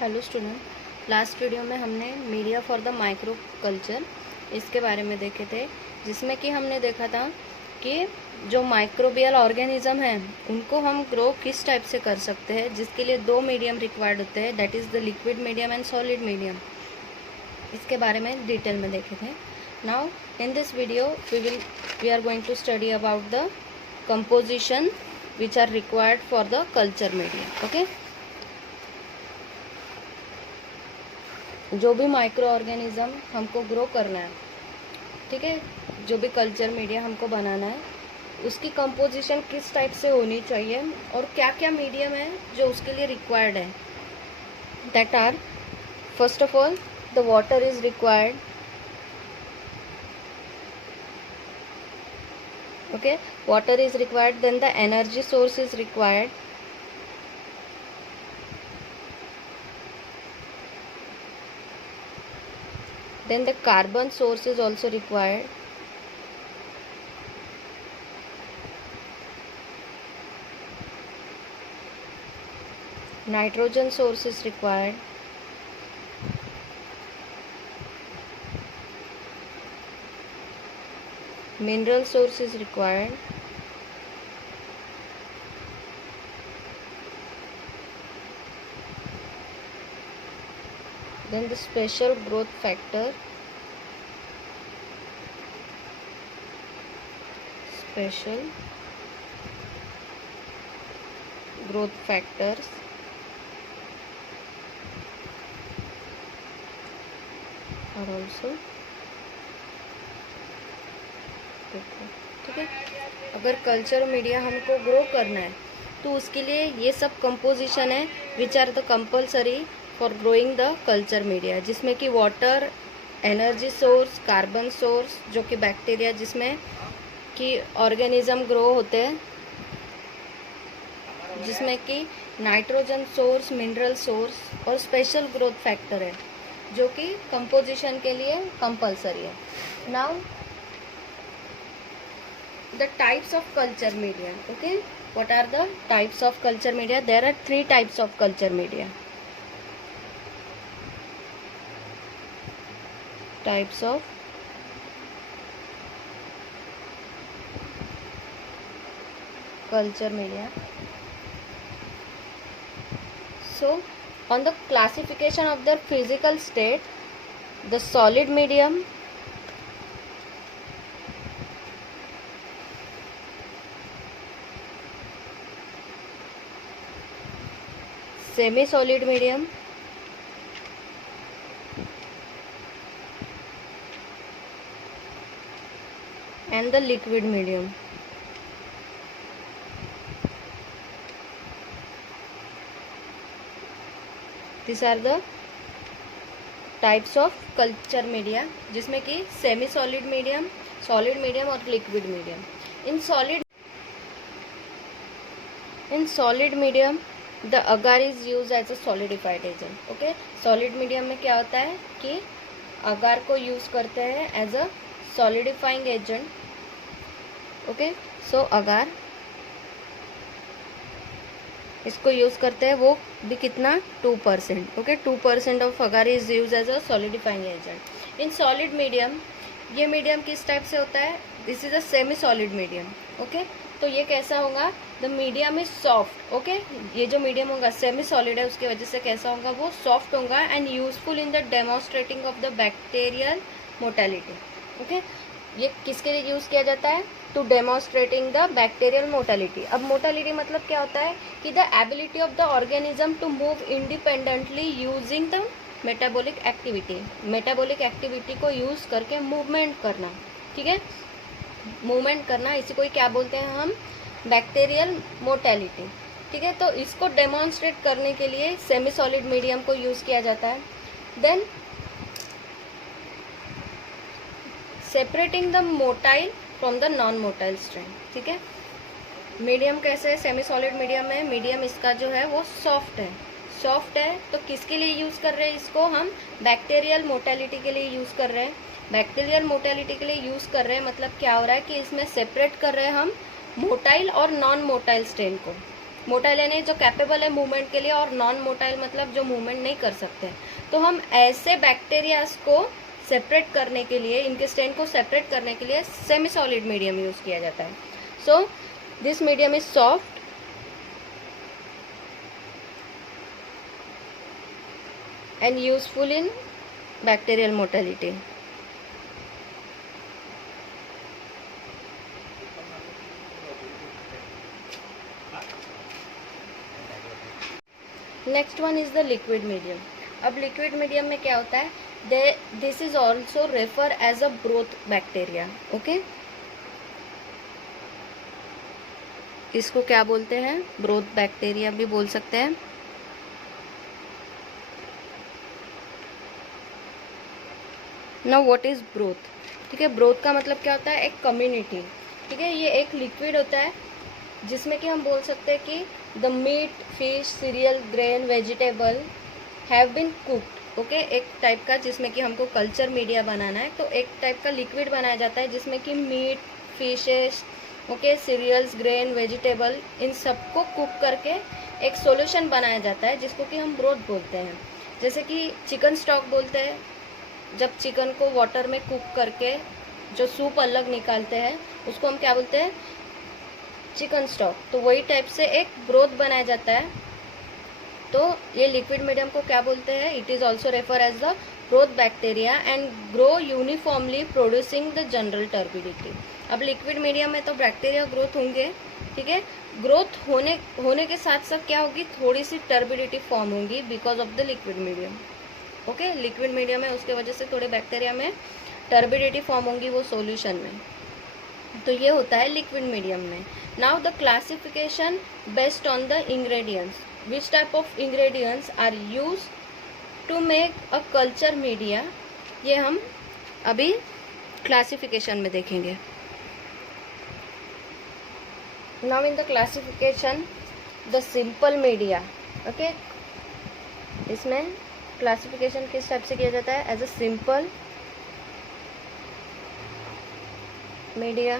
Hello student, last video में हमने media for the micro culture इसके बारे में देखे थे, जिसमें कि हमने देखा था कि जो माइक्रोबियल ऑर्गेनिज्म हैं उनको हम ग्रो किस टाइप से कर सकते हैं, जिसके लिए दो मीडियम रिक्वायर्ड होते हैं, that is the liquid medium and solid medium. इसके बारे में डिटेल में देखे थे। Now in this video we are going to study about the composition which are required for the culture medium. Okay, जो भी माइक्रो ऑर्गेनिज्म हमको grow करना है, ठीक है, जो भी कल्चर मीडिया हमको बनाना है, उसकी कंपोजिशन किस टाइप से होनी चाहिए और क्या क्या मीडियम है जो उसके लिए रिक्वायर्ड है। That are, first of all the water is required. Okay, water is required, then the energy source is required, then the carbon source is also required, nitrogen source is required, mineral source is required, then the special growth factor, special growth factors are also, ठीक है। अगर culture media हमको grow करना है तो उसके लिए ये सब कंपोजिशन है which are the compulsory for growing the culture media, जिसमें कि water, energy source, carbon source जो कि बैक्टीरिया जिसमें कि ऑर्गेनिज्म ग्रो होते हैं, जिसमें कि नाइट्रोजन सोर्स, मिनरल सोर्स और स्पेशल ग्रोथ फैक्टर है जो कि कंपोजिशन के लिए कंपल्सरी है। Now the types of culture media. Okay, what are the types of culture media? There are three types of culture media. Types of culture media. So on the classification of their physical state, the solid medium, semi solid medium, and the liquid medium. These are the types of culture media, जिसमें कि semi solid medium, solid medium और liquid medium. In solid medium the agar is use as a solidified agent. Okay, solid medium में क्या होता है कि अगार को use करते हैं as a solidifying agent. Okay, so agar इसको यूज करते हैं, वो भी कितना, 2%। Okay, 2% of agar is use as a solidifying agent. In solid medium, ये मीडियम किस टाइप से होता है, this is a semi solid medium. Okay, तो ये कैसा होगा, the medium is soft. Okay, ये जो मीडियम होगा सेमी सॉलिड है, उसकी वजह से कैसा होगा, वो सॉफ्ट होगा and useful in the demonstrating of the bacterial mortality. Okay, ये किसके लिए यूज किया जाता है, to demonstrating the bacterial mortality. अब मोर्टेलिटी मतलब क्या होता है कि the ability of the organism to move independently using the metabolic activity. Metabolic activity को यूज करके मूवमेंट करना, ठीक है, मूवमेंट करना, इसी को क्या बोलते हैं हम, बैक्टीरियल मोर्टेलिटी। ठीक है, तो इसको डेमोन्स्ट्रेट करने के लिए सेमी सॉलिड मीडियम को यूज किया जाता है। Then separating the motile from the non motile strain. ठीक है, मीडियम कैसे है, सेमी सॉलिड मीडियम में मीडियम इसका जो है वो सॉफ्ट है। सॉफ्ट है तो किसके लिए यूज कर रहे हैं इसको, हम बैक्टीरियल मोर्टेलिटी के लिए यूज कर रहे हैं। बैक्टीरियल मोर्टेलिटी के लिए यूज कर रहे हैं मतलब क्या हो रहा है कि इसमें सेपरेट कर रहे हैं हम मोटाइल और नॉन मोटाइल स्ट्रेन को। मोटाइल यानी जो कैपेबल है मूवमेंट के लिए, और नॉन मोटाइल मतलब जो मूवमेंट नहीं कर सकते। तो हम ऐसे बैक्टीरियाज को सेपरेट करने के लिए, इनके स्ट्रेन को सेपरेट करने के लिए सेमी सॉलिड मीडियम यूज किया जाता है। So this medium is soft and useful in bacterial mortality. Next one is the liquid medium. अब liquid medium में क्या होता है, this is also refer as a broth bacteria. Okay, इसको क्या बोलते हैं, ब्रोथ बैक्टीरिया भी बोल सकते हैं। नाउ व्हाट इज ब्रोथ, ठीक है। ब्रोथ का मतलब क्या होता है, एक कम्युनिटी, ठीक है। ये एक लिक्विड होता है जिसमें कि हम बोल सकते हैं कि the meat, fish, cereal, grain, vegetable have been cooked. Okay, एक टाइप का जिसमें कि हमको कल्चर मीडिया बनाना है, तो एक टाइप का लिक्विड बनाया जाता है जिसमें कि meat, fishes, okay, cereals, grain, vegetable, इन सबको कुक करके एक सॉल्यूशन बनाया जाता है जिसको कि हम ब्रोथ बोलते हैं। जैसे कि चिकन स्टॉक बोलते हैं, जब चिकन को वाटर में कुक करके जो सूप अलग निकालते हैं उसको हम क्या बोलते हैं, चिकन स्टॉक। तो वही टाइप से एक ब्रोथ बनाया जाता है। तो ये लिक्विड मीडियम को क्या बोलते हैं, it is also refer as the broth bacteria and grow uniformly producing the general turbidity. अब लिक्विड मीडियम में तो बैक्टीरिया ग्रोथ होंगे, ठीक है। ग्रोथ होने के साथ साथ क्या होगी, थोड़ी सी टर्बिडिटी फॉर्म होगी because of the liquid medium. Okay, liquid medium है उसके वजह से थोड़े बैक्टीरिया में टर्बिडिटी फॉर्म होंगी वो सॉल्यूशन में। तो ये होता है लिक्विड मीडियम में। Now the classification based on the ingredients, which type of ingredients are use to make a culture media, ये हम अभी क्लासिफिकेशन में देखेंगे। Now in the classification the simple media, okay, इसमें क्लासिफिकेशन किस टाइप से किया जाता है, as a simple media,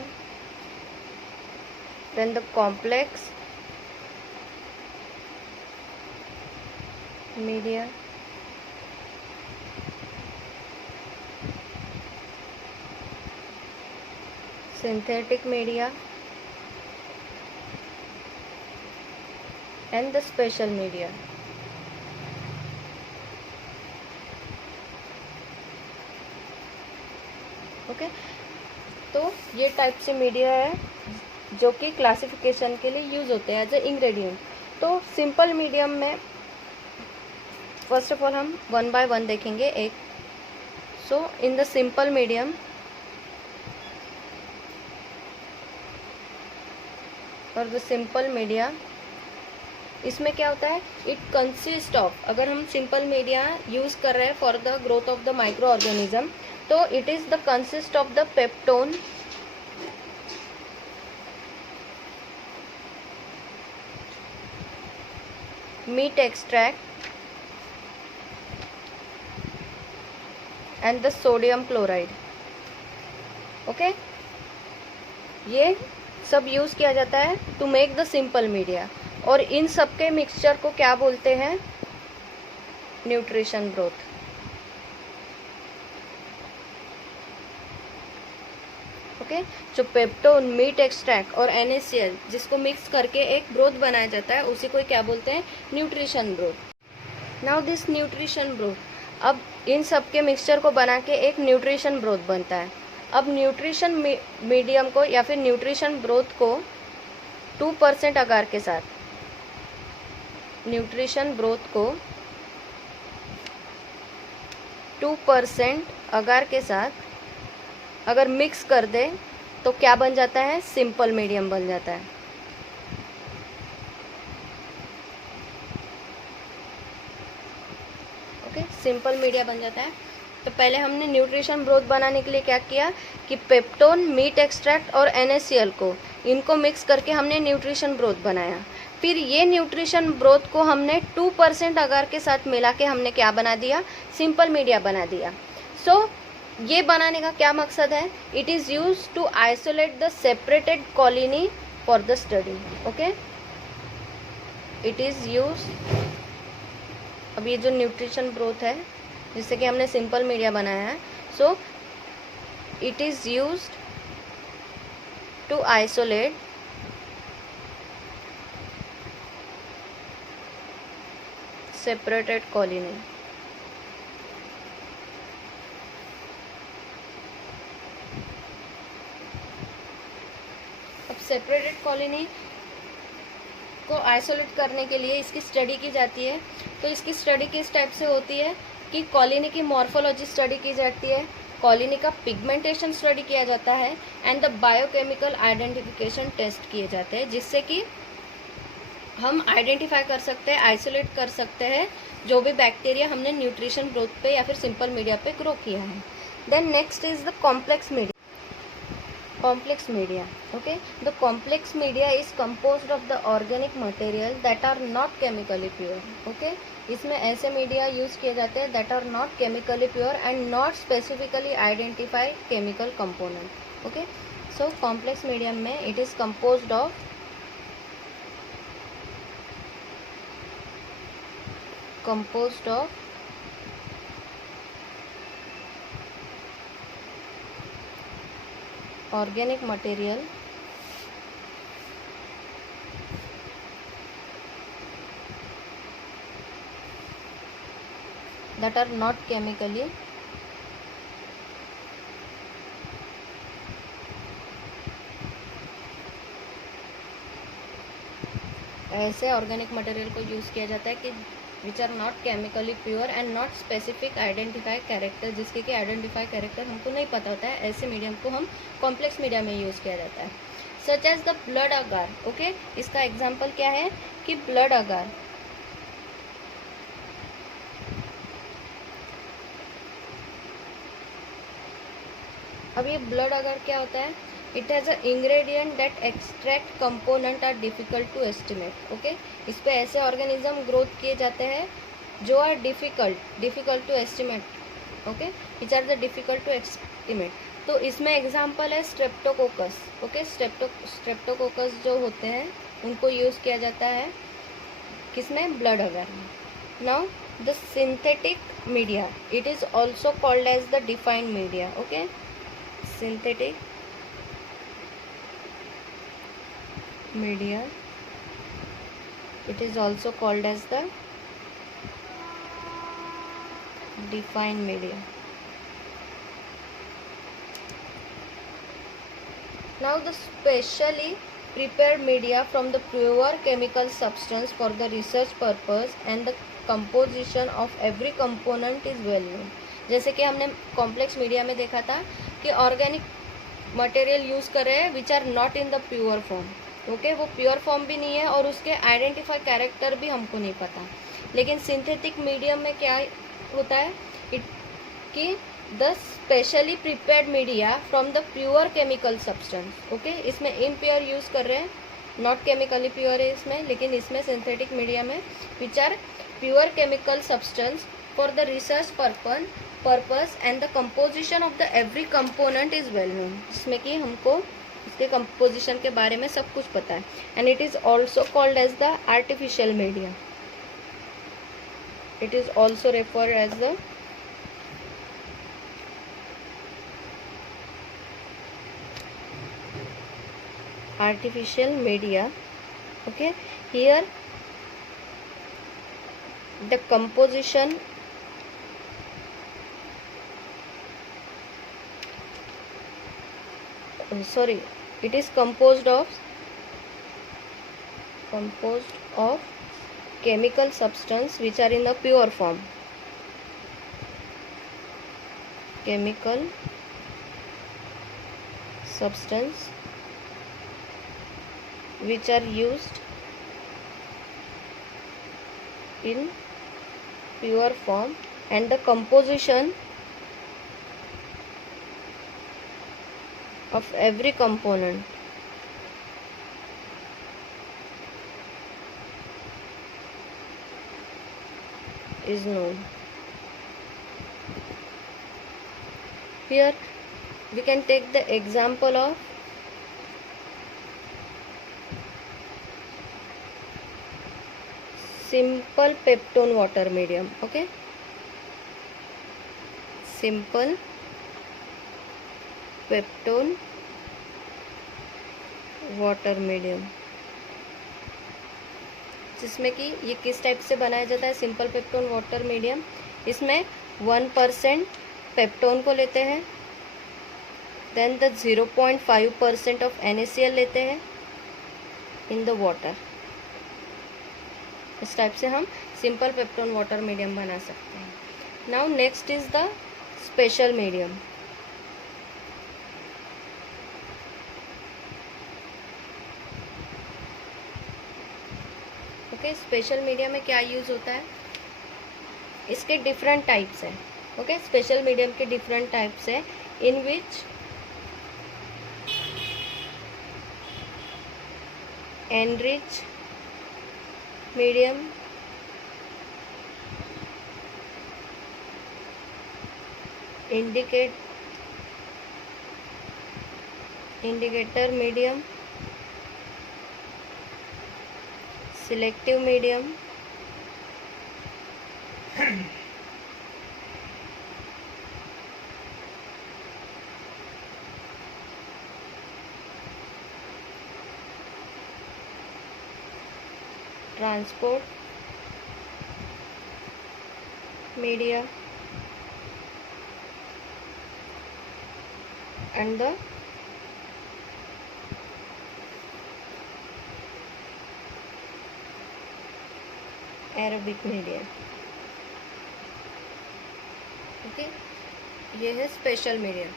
then the complex media, synthetic media and the special media. Okay, तो ये टाइप से मीडिया है जो कि क्लासिफिकेशन के लिए यूज होते हैं एज ए इंग्रेडिएंट। तो सिंपल मीडियम में फर्स्ट ऑफ ऑल हम वन बाय वन देखेंगे एक। सो इन द सिंपल मीडियम, और द सिंपल मीडिया, इसमें क्या होता है, इट कंसिस्ट ऑफ, अगर हम सिंपल मीडिया यूज कर रहे हैं for the growth of the microorganism, तो it is the consist of the peptone, meat extract and the sodium chloride. Okay, ये सब यूज किया जाता है to make the simple media, और इन सब के मिक्सचर को क्या बोलते हैं, न्यूट्रिशन ब्रोथ। ओके, जो पेप्टोन, मीट एक्सट्रैक्ट और NaCl जिसको मिक्स करके एक ब्रोथ बनाया जाता है, उसी को क्या बोलते हैं, nutrition broth. Now this nutrition broth, अब इन सब के मिक्सचर को बना के एक न्यूट्रिशन ब्रोथ बनता है। अब न्यूट्रिशन मीडियम को या फिर न्यूट्रिशन ब्रोथ को 2% अगार के साथ, न्यूट्रिशन ब्रोथ को 2% अगार के साथ अगर मिक्स कर दे तो क्या बन जाता है, सिंपल मीडियम बन जाता है। ओके, सिंपल मीडिया बन जाता है। तो पहले हमने न्यूट्रिशन ब्रोथ बनाने के लिए क्या किया कि पेप्टोन, मीट एक्सट्रैक्ट और NaCl को, इनको मिक्स करके हमने न्यूट्रिशन ब्रोथ बनाया। फिर ये न्यूट्रिशन ब्रोथ को हमने 2% अगार के साथ मिला के हमने क्या बना दिया, सिंपल मीडिया बना दिया। सो ये बनाने का क्या मकसद है, it is use to isolate the separated colony for the study. Okay, it is use, अब ये जो न्यूट्रिशन ब्रोथ है जिससे कि हमने सिंपल मीडिया बनाया है, so it is used to isolate separated colony. अब सेपरेटेड कॉलोनी को आइसोलेट करने के लिए इसकी स्टडी की जाती है। तो इसकी स्टडी किस टाइप से होती है कि कॉलोनी की मॉर्फोलॉजी स्टडी की जाती है, कॉलोनी का पिगमेंटेशन स्टडी किया जाता है and the biochemical identification test किए जाते हैं, जिससे कि हम आइडेंटिफाई कर सकते हैं, आइसोलेट कर सकते हैं जो भी बैक्टीरिया हमने न्यूट्रिशन ग्रोथ पे या फिर सिंपल मीडिया पे ग्रो किया है। Then next is the complex media. Complex media, okay, the complex media is composed of the organic material that are not chemically pure, okay. इसमें ऐसे मीडिया यूज किए जाते हैं that are not chemically pure and not specifically identify chemical component, okay. So complex medium में it is composed of organic material that are not chemically ऐसे organic material को use किया जाता है कि विच are not chemically pure and not specific identify character, जिसके कि identify character हमको नहीं पता होता है, ऐसे मीडियम को हम कॉम्प्लेक्स मीडिया में यूज़ किया जाता है। Such as the blood agar, okay, इसका एग्जाम्पल क्या है कि ब्लड अगार, अब ये ब्लड अगार क्या होता है, it has a ingredient that extract component are difficult to estimate, okay. इस पे ऐसे ऑर्गेनिज्म ग्रोथ किए जाते हैं जो are difficult to estimate, okay, which are the difficult to estimate. तो इसमें एग्जांपल है स्ट्रेप्टोकोकस, ओके, स्ट्रेप्टोकोकस जो होते हैं उनको यूज़ किया जाता है किसमें, ब्लड अगार में। Now the synthetic media, it is also called as the defined media, okay, synthetic media, it is also called as the defined media. Now the specially prepared media from the pure chemical substance for the research purpose and the composition of every component is well known. जैसे कि हमने complex media में देखा था कि organic material use कर रहे हैं which are not in the pure form, okay, वो प्योर फॉर्म भी नहीं है और उसके आइडेंटिफाई कैरेक्टर भी हमको नहीं पता। लेकिन सिंथेटिक मीडियम में क्या होता है कि the specially prepared media from the pure chemical substance, okay, इसमें इम्प्योर यूज़ कर रहे हैं, नॉट केमिकली प्योर है इसमें, लेकिन इसमें सिंथेटिक मीडिया में which are pure chemical substance for the research purpose and the composition of the every component is well known, जिसमें कि हमको इसके कंपोजिशन के बारे में सब कुछ पता है। And it is also called as the artificial media, it is also refer as the artificial media, okay. Here the composition it is composed of chemical substance which are in the pure form, chemical substance which are used in pure form and the composition of every component is known. Here we can take the example of simple peptone water medium. Okay, simple peptone water medium, जिसमें कि ये किस type से बनाया जाता है simple peptone water medium. इसमें 1% peptone को लेते हैं, देन द 0.5% ऑफ NaCl लेते हैं इन द वाटर. इस टाइप से हम सिंपल पेप्टोन वाटर मीडियम बना सकते हैं. Now next is the special medium. Okay, special medium में क्या यूज होता है, इसके डिफरेंट टाइप्स हैं. ओके, स्पेशल मीडियम के डिफरेंट टाइप्स है, in which enrich medium, indicator medium, selective medium, transport media and the aerobic medium. Okay, ये है स्पेशल मीडियम.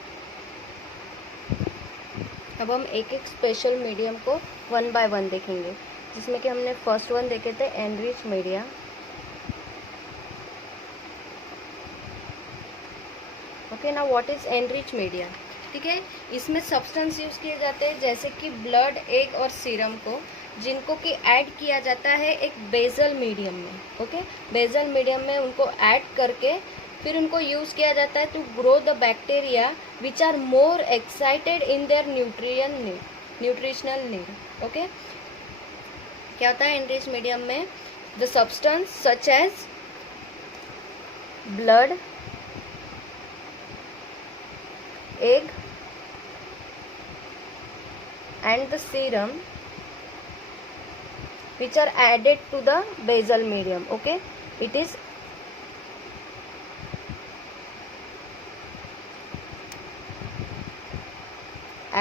अब हम एक एक स्पेशल मीडियम को 1 बाय 1 देखेंगे, जिसमें कि हमने फर्स्ट वन देखे थे enrich media. Okay, now what is enrich media. ठीक है, इसमें सब्सटेंस यूज किए जाते हैं जैसे कि ब्लड, एग और सीरम को, जिनको कि ऐड किया जाता है एक बेजल मीडियम में. ओके, बेजल मीडियम में उनको ऐड करके फिर उनको यूज किया जाता है to grow the bacteria which are more excited in their nutritional need. Okay, क्या होता है एनरिच मीडियम में, the substance such as blood, egg and the serum which are added to the basal medium. Okay, it is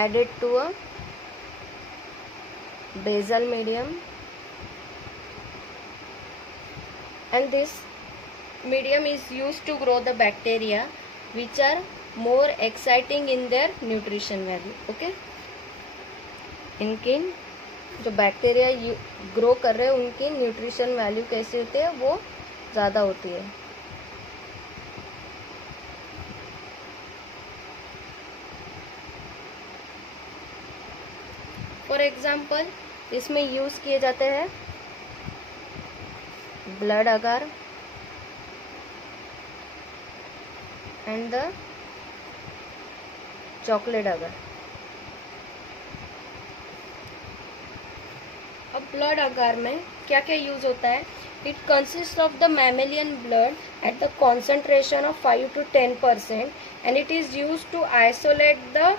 added to a basal medium, and this medium is used to grow the bacteria which are more exciting in their nutrition value. Okay, इनकी जो bacteria grow कर रहे हैं उनकी nutrition value कैसी होती है, वो ज़्यादा होती है. फॉर एग्जाम्पल, इसमें यूज किए जाते हैं blood agar and the chocolate agar. अब ब्लड अगार में क्या क्या यूज होता है, it consist of the mammalian blood at the concentration of 5 to 10% and it is use to isolate the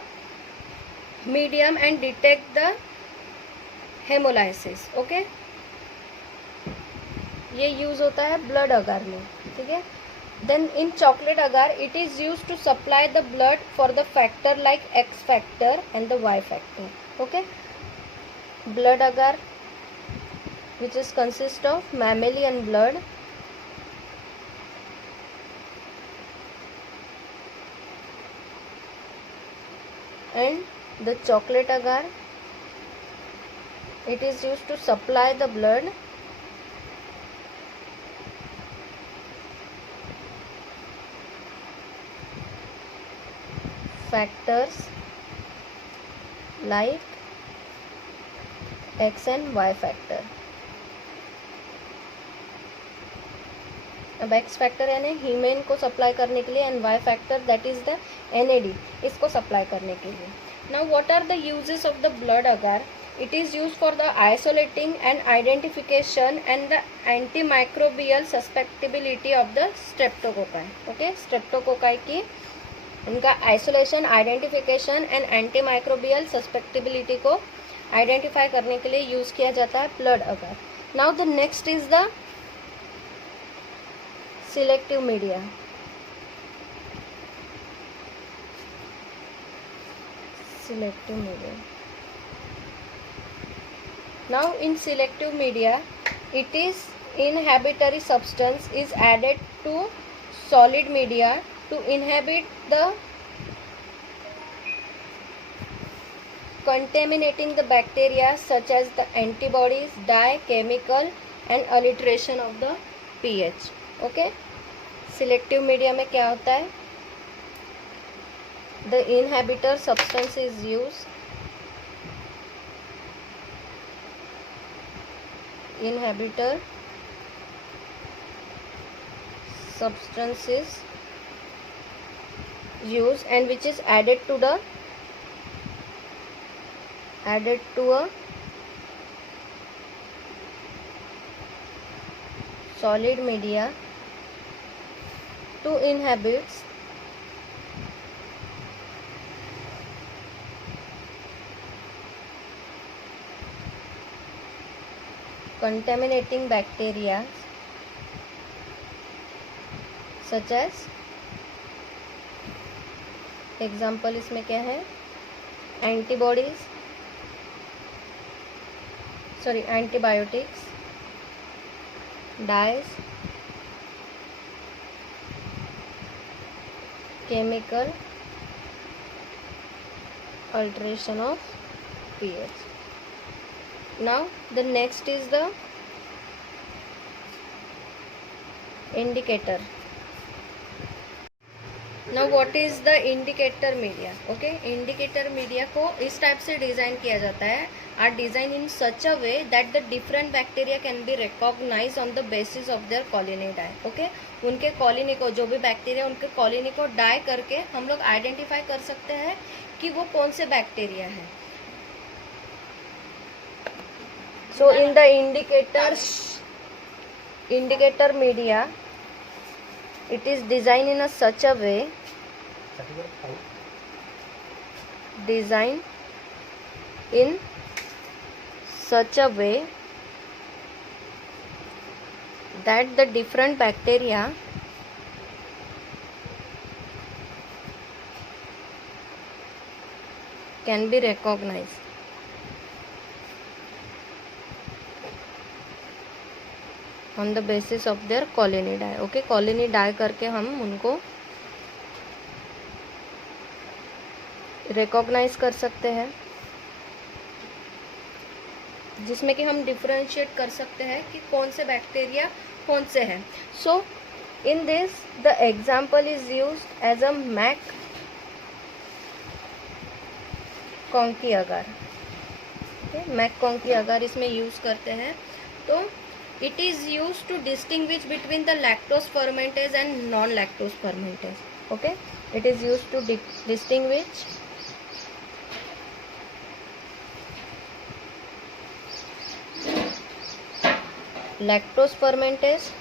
medium and detect the haemolysis. Okay, ये use होता है blood agar में. ठीक है, then in chocolate agar it is used to supply the blood for the factor like X factor and the Y factor. Okay, blood agar which is consist of mammalian blood and the chocolate agar, it is used to supply the blood factors like X and Y factor. अब X factor यानी haemin को supply करने के लिए and Y factor that is the NAD, इसको supply करने के लिए. Now what are the uses of the blood agar. It is used for the isolating and identification and the antimicrobial susceptibility of the streptococci. Okay, streptococci की उनका isolation, identification and antimicrobial susceptibility को identify करने के लिए use किया जाता है blood अगर. Now the next is the selective media. Selective media. Now in selective media, it is inhibitory substance is added to solid media to inhibit the contaminating the bacteria such as the antibodies, dye, chemical and alteration of the pH. Okay, selective media में क्या होता है? The inhibitor substance is used. Inhibitor substance is used and which is added to a solid media to inhibit contaminating bacteria such as, example इसमें क्या है, antibodies, sorry antibiotics, dyes, chemical, alteration of pH. Now the next is the indicator. Now what is the indicator media? Okay, indicator media को इस type से design किया जाता है, are designed in such a way that the different bacteria can be recognized on the basis of their colony dye. Okay, उनके colony को, जो भी बैक्टीरिया उनके कॉलोनी को डाई करके हम लोग आइडेंटिफाई कर सकते हैं कि वो कौन से बैक्टीरिया है. So in the indicator media, it is designed in such a way that the different bacteria can be recognized. On the basis of their colony dye. Okay, colony dye करके हम उनको recognize कर सकते हैं, जिसमें कि हम differentiate कर सकते हैं कि कौन से बैक्टीरिया कौन से हैं. So in this the example is used as a McConkey agar. Okay, McConkey agar इसमें यूज करते हैं. तो it is used to distinguish between the lactose fermentase and non-lactose fermentase. Okay, it is used to distinguish lactose fermentase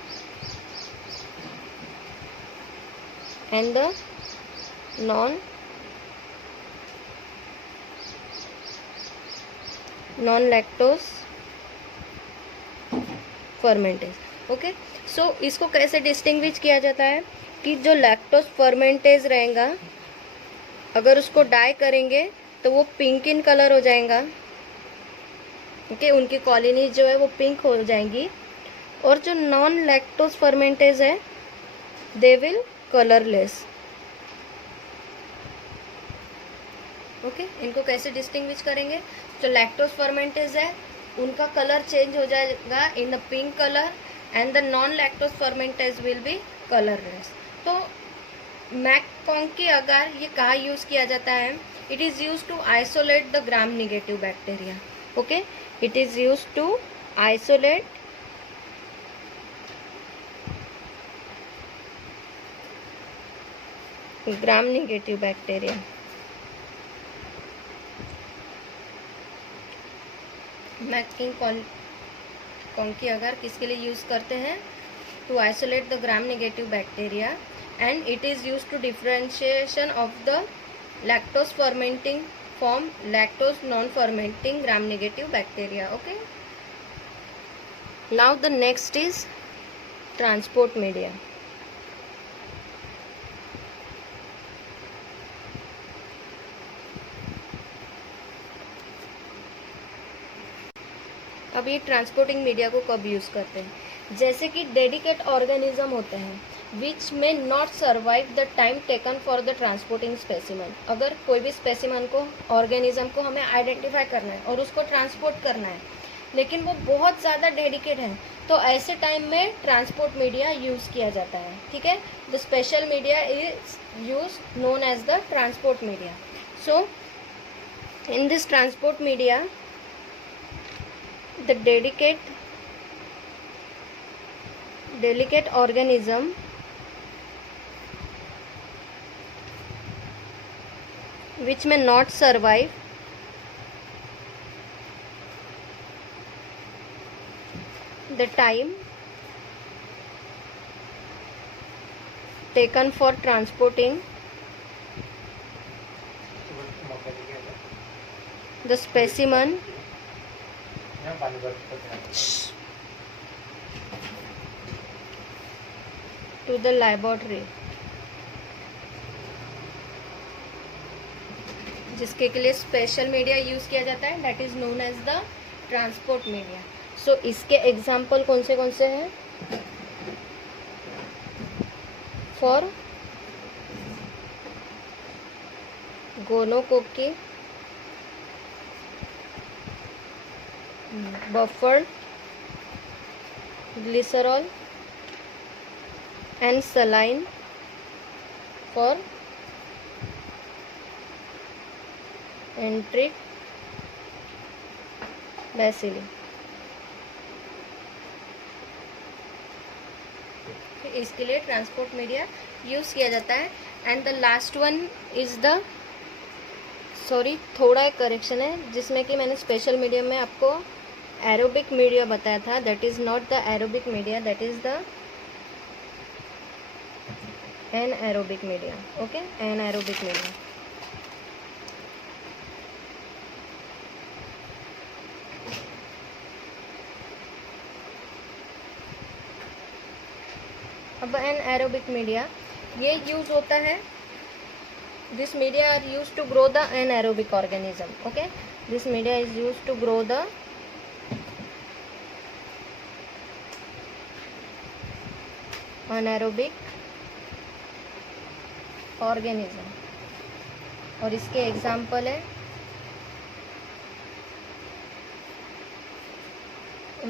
and the non-lactose fermenters. Okay, so इसको कैसे distinguish किया जाता है कि जो लैक्टोज फर्मेंटेज रहेगा, अगर उसको डाई करेंगे तो वो पिंक इन कलर हो जाएगा. ओके, उनकी कॉलोनी जो है वो पिंक हो जाएंगी. और जो नॉन लैक्टोज फर्मेंटेज है दे विल कलरलेस. ओके, इनको कैसे डिस्टिंग्विश करेंगे? जो लैक्टोज फर्मेंटेज है उनका कलर चेंज हो जाएगा in the pink colour and the non lactose fermenters will be colourless. तो मैककॉन्की अगार ये कहाँ यूज़ किया जाता है? It is use to isolate the gram negative bacteria. Okay, it is use to isolate gram negative bacteria. MacConkey agar किसके लिए use करते हैं, to isolate the gram negative bacteria, and it is use to differentiation of the lactose fermenting form lactose non fermenting gram negative bacteria. Okay, now the next is transport media. अब ये transporting media को कब use करते हैं, जैसे कि dedicate organism होते हैं विच में not survive the time taken for the transporting specimen. अगर कोई भी स्पेसिमन को, ऑर्गेनिज्म को हमें आइडेंटिफाई करना है और उसको ट्रांसपोर्ट करना है, लेकिन वो बहुत ज़्यादा डेडिकेट है, तो ऐसे टाइम में ट्रांसपोर्ट मीडिया यूज़ किया जाता है. ठीक है, the special media is use known as the transport media. So in this transport media the delicate organism which may not survive the time taken for transporting the specimen to the laboratory, जिसके के लिए special media use किया जाता है, that is known as the transport media. So इसके example कौन से हैं, for gonococci, buffered glycerol, and saline for enteric bacilli. इसके लिए ट्रांसपोर्ट मीडिया यूज़ किया जाता है. And the last one is the, sorry थोड़ा एक करेक्शन है, जिसमें कि मैंने स्पेशल मीडिया में आपको एरोबिक मीडिया बताया था, that is not the aerobic media, that is the anaerobic media. Okay, anaerobic media. अब एनएरोबिक मीडिया ये यूज़ होता है, this media are used to grow the anaerobic organism. Okay, this media is used to grow the anaerobic organism. और इसके example है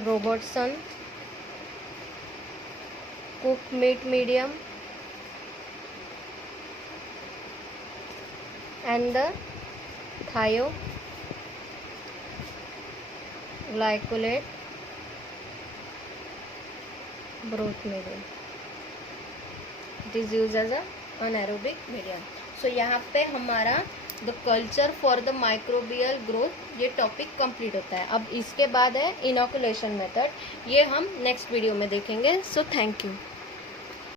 Robertson, cook meat medium, and the thioglycolate broth medium. It is used as a anaerobic medium. So यहाँ पे हमारा the culture for the microbial growth ये topic complete होता है. अब इसके बाद है इनोकुलेशन मेथड, ये हम नेक्स्ट वीडियो में देखेंगे. So thank you.